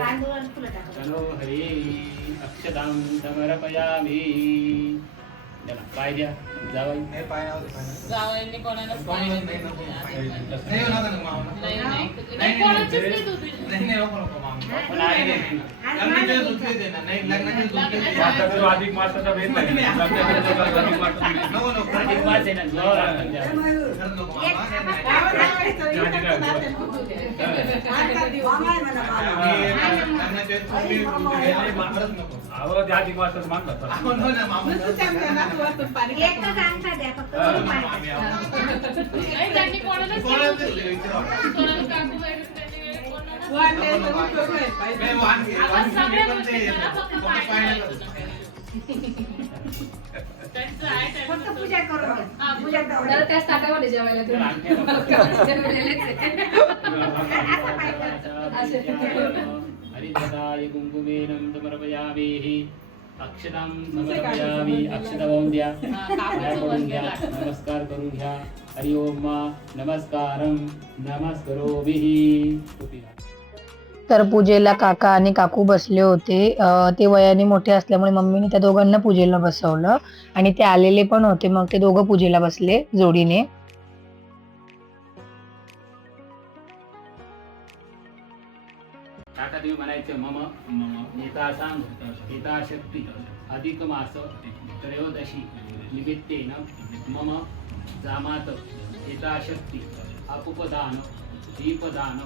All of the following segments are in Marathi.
तनो हरी अक्षतां समर्पयामि. चला पाय द्या जावई. नाही पाय नव्हते पाय. जावयाने कोणालाच पाय नाही नाही. नको पाय. नाही, नाही होणार ना मामा. नाही, नाही. नाही, कोणाचीच नाही, नाही दूध. नाही नाही नको नको मामा. पण आहे नाही. लग्नाचे दूध देते ना. नाही लग्नाचे दूध देते. आता तो अधिक मासाचा भेद नाही. लग्नाच्या वेळेला अधिक मासाचा भेद. नको नको. अधिक मास आहे ना जो लागतं द्या. खरंच नको मामा. नाही, नाही. लग्नाचे दूध देते. खरंच नको. अहो ते अधिक मासाचं मानतात. हो ना मामा. नाही, त्यांनी कोणालाच कोणाला नाही दूध दिलं? दिलं. विचारा. कोणाला काकू वगैरे त्यांनी कोणालाच नाही, वाहन घे. आपण वाहन सगळ्या पण गोष्टी ते करा, फक्त फक्त पाय पाय नाही नका. द्यायचं. त्यांचं आहे, त्यांचं पूजा करून घ्या. हा, पूजा करू. तर त्याच ताटामध्ये जेवायला तर तुम्ही. आणखी जेवलेलेच आहे. हरिद्रदाय कुंकुमेनं समर्पयामि. अक्षतां समर्पयामि. अक्षता वाहून द्या. हा, काकूचं करून वंदन घ्या. लागतं. नमस्कार करून घ्या. हरि ओम नमस्कारं नमस्करोमि. तर पूजेला काका आणि काकू बसले होते. ते वयाने मोठे असल्यामुळे मम्मीने त्या दोघांना पूजेला बसवलं आणि ते आलेले पण होते. मग ते दोघं पूजेला बसले जोडीने. आता तुम्ही म्हणायचं मम नेता सांग नेता शक्ती अधिक मास त्रयोदशी निमित्तेन मम जामात यथाशक्ती अपुपदान दीपदान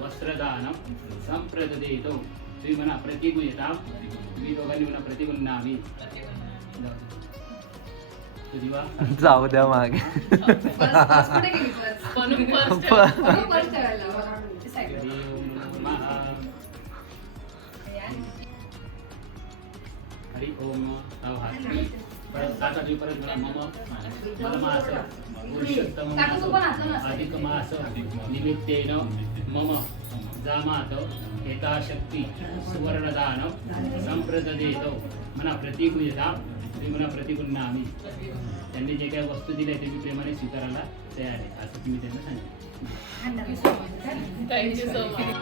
वस्त्रदान संप्रददेतो. तुम्ही म्हणा प्रतिगुयता. तुम्ही दोघांनी म्हणा प्रतिगुणामी. दिवा जाऊ द्या मागे. पर्स कुठे गेली पर्स? म्हणून first पर्स ठेवायला लावा. ते side ला. हरि ओम नमः. हरि ओम नमः. परत सात आठवी परत म्हणा मम मलमास पुरुषोत्तम काका तू पण हात लाव. अधिक मास निमित्तेन मम जामात यथाशक्ती सुवर्णदान संप्रददेतो. म्हणा प्रतिगुयता. तुम्ही म्हणा प्रतिगुणामी. त्यांनी जे काही वस्तू दिल्या ते मी प्रेमाने स्वीकारायला तयार आहे असं तुम्ही त्यांना सांगितलं. Thank you so much.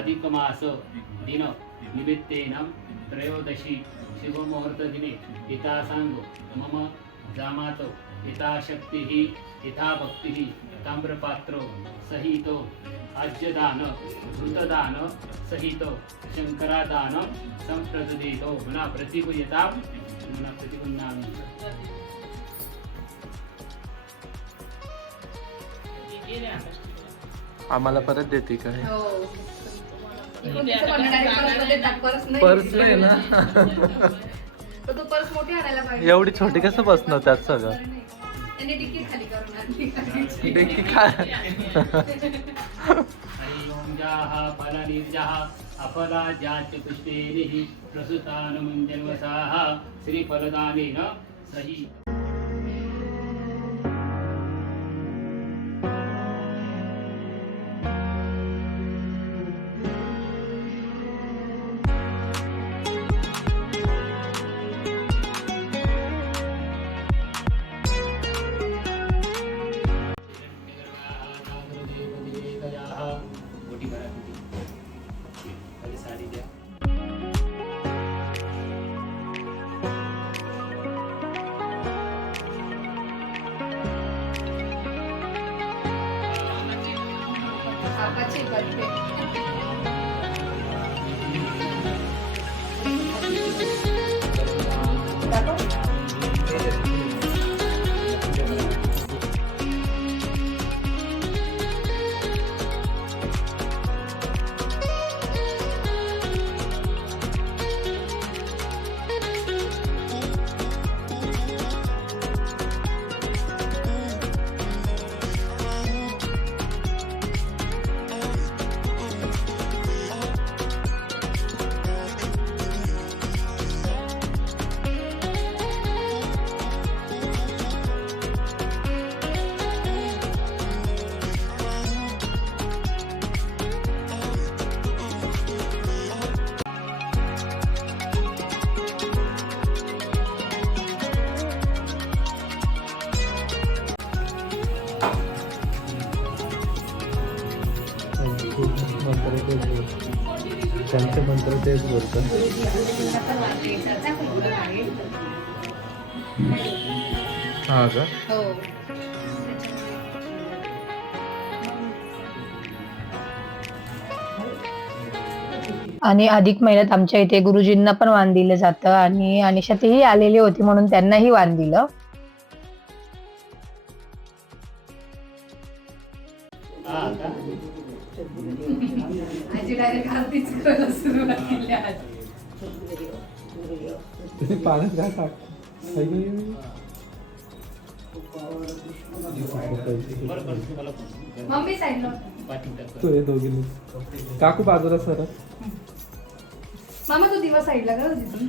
अधिक मास दिन निमित्तेन त्रयोदशी शिवमुहूर्त दिने यथा सांग मम जामात यथाशक्तिः यथा भक्तिः ताम्रपात्र सहित आज्यदान घृतदान सहित शंकरादान संप्रददेतो. म्हणा प्रतिगुयता. म्हणा प्रतिगुणामी. गेले आकाश तिकडे. आम्हाला परत देते काय? हो. इकडून तिचं पण direct पर्समध्ये टाक. पर्स नाही. पर्स आहे ना. तर तू पर्स मोठी आणायला पाहिजे. एवढी छोटी कसं बसणं त्यात सगळं? त्यांनी डिक्की खाली करून आणली. डिक्की काय? हरि ओम जाः फलनिर्जाः अफलाज्याच पुष्पेनिः प्रसुतानमुञ्जन्वसाः श्रीफलदानेन सहि. मोठी भरा किती साडी द्या. काकाची बर्थडे. त्यांचे मंत्र तेच बोलतात. हा का? हो. आणि अधिक महिन्यात आमच्या इथे गुरुजींना पण वाण दिलं जातं आणि अनिशा तेही आलेले होते म्हणून त्यांनाही वाण दिलं. हा का? आजी डायरेक्ट आरतीच करायला सुरुवात केली आज. पाण्यात काय टाक? बरं बरं तुम्हाला मम्मी साईडला पाठी टाक. तो हे दोघी काकू बाजूला सर. मामा तू दिवस साईडला कर दीदी.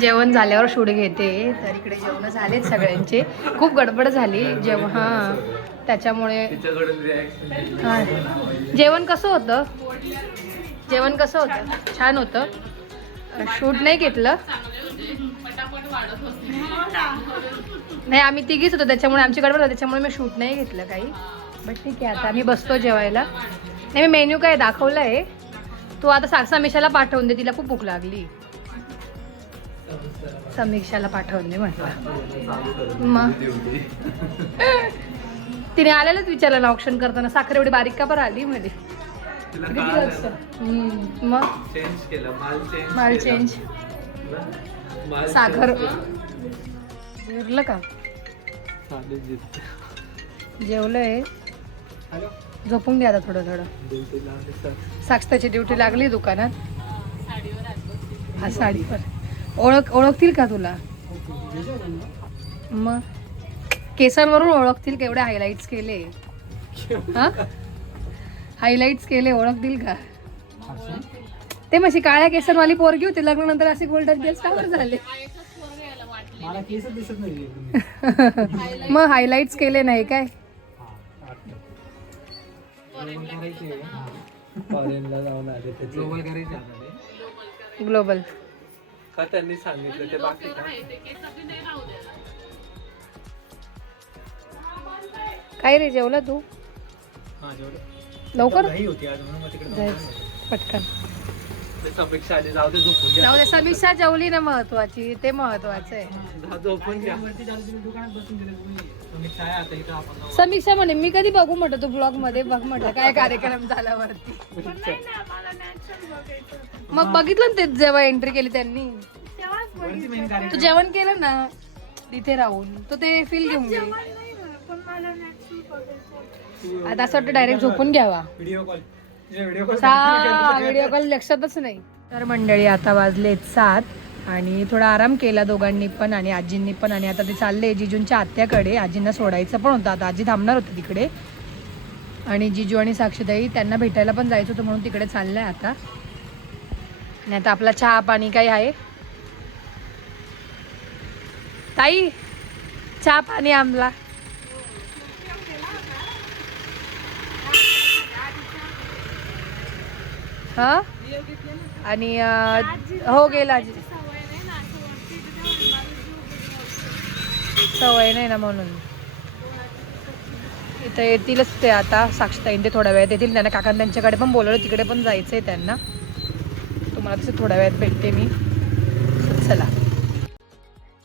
जेवण झाल्यावर शूट घेते. तर इकडे जेवण झालेत सगळ्यांचे. खूप गडबड झाली जेवण. हा त्याच्यामुळे हा. जेवण कसं होतं? जेवण कसं होतं? छान होतं. शूट नाही घेतलं. नाही आम्ही तिघीच होतो त्याच्यामुळे आमची गडबड होती त्याच्यामुळे मी शूट नाही घेतलं काही. बट ठीक आहे आता आम्ही बसतो जेवायला. नाही मी मेन्यू काय दाखवलं आहे. तू आता समीक्षाला पाठवून दे. तिला खूप भूक लागली. समीक्षाला पाठवून दे म्हटलं. मग तिने आलेलंच विचारलं ना ऑप्शन करताना साखर एवढी बारीक का बरं आली मध्ये. मग चेंज केलं. माल चेंज. साखर जेवलं का? जेवलंय. झोपून घ्या आता थोडं थोडं. साक्षताची ड्युटी लागली दुकानात. हा साडीवर ओळखतील का तुला? मग केसांवरून ओळखतील का? एवढे हायलाइट्स केले. हा हायलाइट्स केले ओळखतील का? ते मशी काळ्या केसांवाली पोरगी होती लग्नानंतर असे गोल्डन केस का बरं झाले? मग हायलाइट्स केले नाही काय? ग्लोबल का त्यांनी सांगितलं ते बाकी काय रे जेवला तू? लवकर पटकन समीक्षा आली. जाऊ दे झोपून घ्या. जाऊ दे. समीक्षा जेवली ना महत्वाची. ते महत्वाचं आहे. झोपून घ्या. समीक्षा म्हणे मी कधी बघू म्हटलं तू ब्लॉग मध्ये बघ म्हटलं काय कार्यक्रम झाल्यावरती. मग बघितलं ना ते जेव्हा एंट्री केली त्यांनी. तू जेवण केलं ना तिथे राहून तो ते फील घेऊन गेली. आता असं वाटतं डायरेक्ट झोपून घ्यावा. व्हिडिओ कॉल लक्षातच नाही. तर मंडळी आता वाजले 7 आणि थोडा आराम केला दोघांनी पण आणि आजींनी पण. आणि आता ते चालले जिजूंच्या आत्याकडे. आजींना सोडायचं पण होतं. आता आजी थांबणार होती तिकडे. आणि जिजू आणि साक्षीताई त्यांना भेटायला पण जायचं होतं म्हणून तिकडे चाललंय आता. आणि आता आपला चहा पाणी काही आहे ताई? चहा पाणी आमला. हा आणि हो गेला. सवय नाही ना म्हणून. इथं येतीलच ते आता. साक्षीताईन ते थोड्या वेळात येतील. त्यांना काकांना त्यांच्याकडे पण बोलवलं. तिकडे पण जायचंय त्यांना. तुम्हाला तसं थोड्या वेळात भेटते मी. चला.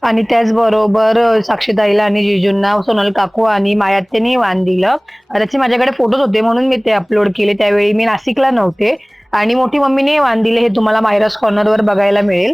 आणि त्याचबरोबर साक्षीताईला आणि जिजूंना सोनल काकू आणि मायात्यांनी वाण दिलं. त्याचे माझ्याकडे फोटोज होते म्हणून मी ते अपलोड केले. त्यावेळी मी नाशिकला नव्हते. आणि मोठी मम्मीने वाण दिले हे तुम्हाला मायरास कॉर्नरवर बघायला मिळेल.